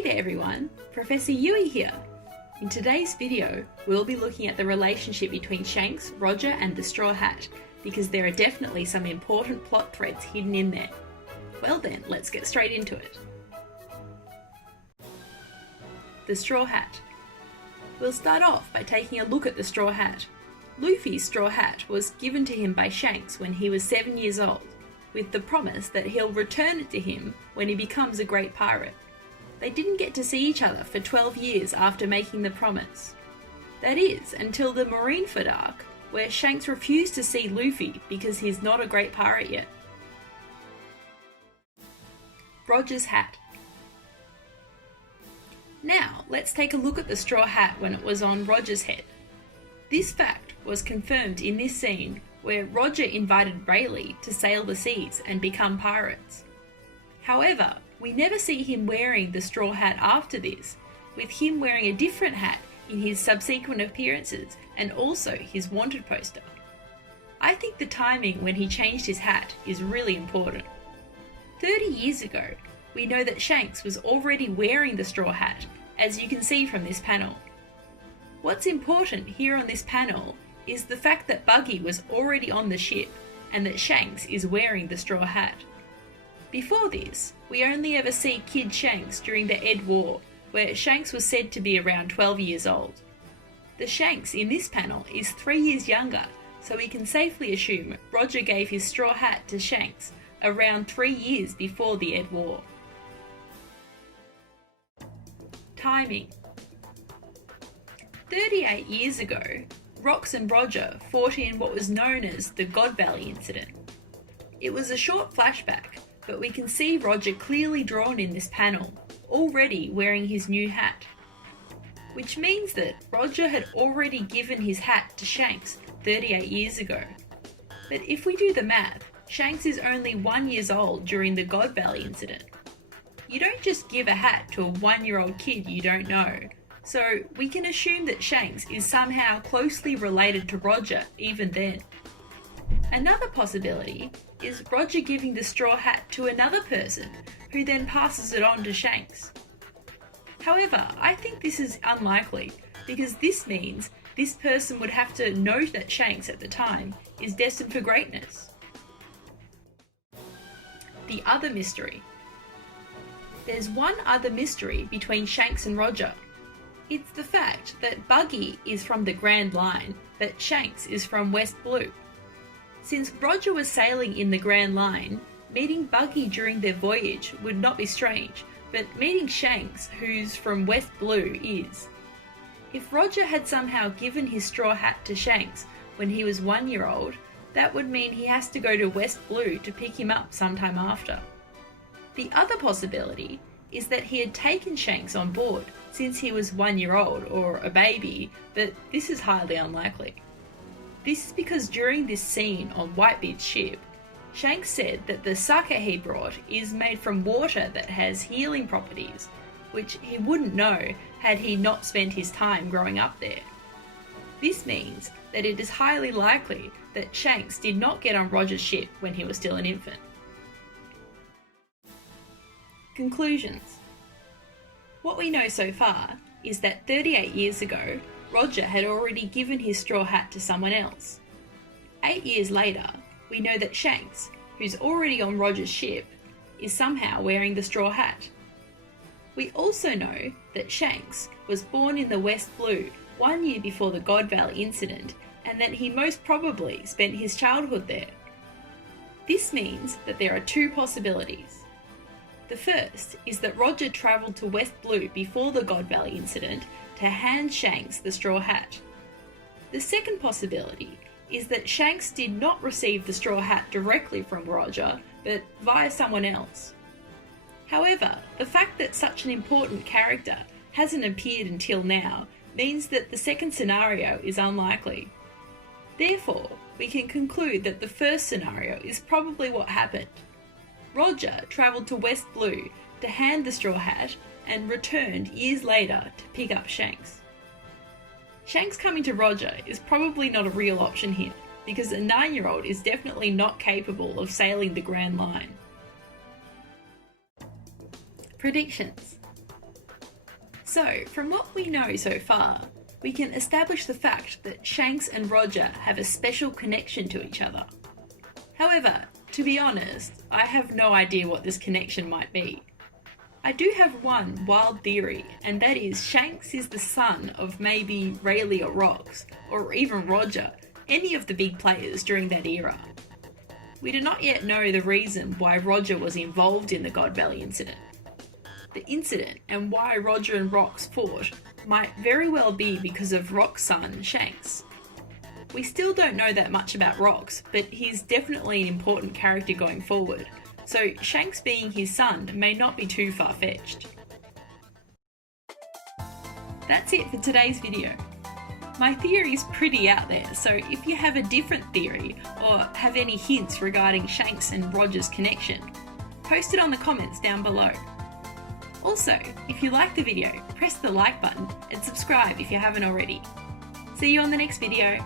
Hey there everyone, Professor Yui here. In today's video, we'll be looking at the relationship between Shanks, Roger and the Straw Hat, because there are definitely some important plot threads hidden in there. Well then, let's get straight into it. The Straw Hat. We'll start off by taking a look at the Straw Hat. Luffy's straw hat was given to him by Shanks when he was 7 years old, with the promise that he'll return it to him when he becomes a great pirate. They didn't get to see each other for 12 years after making the promise. That is, until the Marineford arc, where Shanks refused to see Luffy because he's not a great pirate yet. Roger's hat. Now, let's take a look at the straw hat when it was on Roger's head. This fact was confirmed in this scene where Roger invited Rayleigh to sail the seas and become pirates. However, we never see him wearing the straw hat after this, with him wearing a different hat in his subsequent appearances and also his wanted poster. I think the timing when he changed his hat is really important. 30 years ago, we know that Shanks was already wearing the straw hat, as you can see from this panel. What's important here on this panel is the fact that Buggy was already on the ship and that Shanks is wearing the straw hat. Before this, we only ever see Kid Shanks during the Ed War, where Shanks was said to be around 12 years old. The Shanks in this panel is 3 years younger, so we can safely assume Roger gave his straw hat to Shanks around 3 years before the Ed War. Timing. 38 years ago, Rox and Roger fought in what was known as the God Valley incident. It was a short flashback, but we can see Roger clearly drawn in this panel, already wearing his new hat. Which means that Roger had already given his hat to Shanks 38 years ago. But if we do the math, Shanks is only 1 year old during the God Valley incident. You don't just give a hat to a 1-year-old kid you don't know, so we can assume that Shanks is somehow closely related to Roger even then. Another possibility is Roger giving the straw hat to another person who then passes it on to Shanks. However, I think this is unlikely because this means this person would have to know that Shanks at the time is destined for greatness. The other mystery. There's one other mystery between Shanks and Roger. It's the fact that Buggy is from the Grand Line, but Shanks is from West Blue. Since Roger was sailing in the Grand Line, meeting Buggy during their voyage would not be strange, but meeting Shanks, who's from West Blue, is. If Roger had somehow given his straw hat to Shanks when he was 1 year old, that would mean he has to go to West Blue to pick him up sometime after. The other possibility is that he had taken Shanks on board since he was 1 year old or a baby, but this is highly unlikely. This is because during this scene on Whitebeard's ship, Shanks said that the sake he brought is made from water that has healing properties, which he wouldn't know had he not spent his time growing up there. This means that it is highly likely that Shanks did not get on Roger's ship when he was still an infant. Conclusions. What we know so far is that 38 years ago, Roger had already given his straw hat to someone else. 8 years later, we know that Shanks, who's already on Roger's ship, is somehow wearing the straw hat. We also know that Shanks was born in the West Blue 1 year before the God Valley incident, and that he most probably spent his childhood there. This means that there are two possibilities. The first is that Roger travelled to West Blue before the God Valley incident to hand Shanks the straw hat. The second possibility is that Shanks did not receive the straw hat directly from Roger, but via someone else. However, the fact that such an important character hasn't appeared until now means that the second scenario is unlikely. Therefore, we can conclude that the first scenario is probably what happened. Roger travelled to West Blue to hand the straw hat and returned years later to pick up Shanks. Shanks coming to Roger is probably not a real option here, because a 9-year-old is definitely not capable of sailing the Grand Line. Predictions. So, from what we know so far, we can establish the fact that Shanks and Roger have a special connection to each other. However, to be honest, I have no idea what this connection might be. I do have one wild theory, and that is Shanks is the son of maybe Rayleigh or Rox, or even Roger, any of the big players during that era. We do not yet know the reason why Roger was involved in the God Valley incident. The incident and why Roger and Rox fought might very well be because of Rox's son, Shanks. We still don't know that much about Rox, but he's definitely an important character going forward, so Shanks being his son may not be too far-fetched. That's it for today's video. My theory is pretty out there, so if you have a different theory or have any hints regarding Shanks and Roger's connection, post it on the comments down below. Also, if you like the video, press the like button and subscribe if you haven't already. See you on the next video.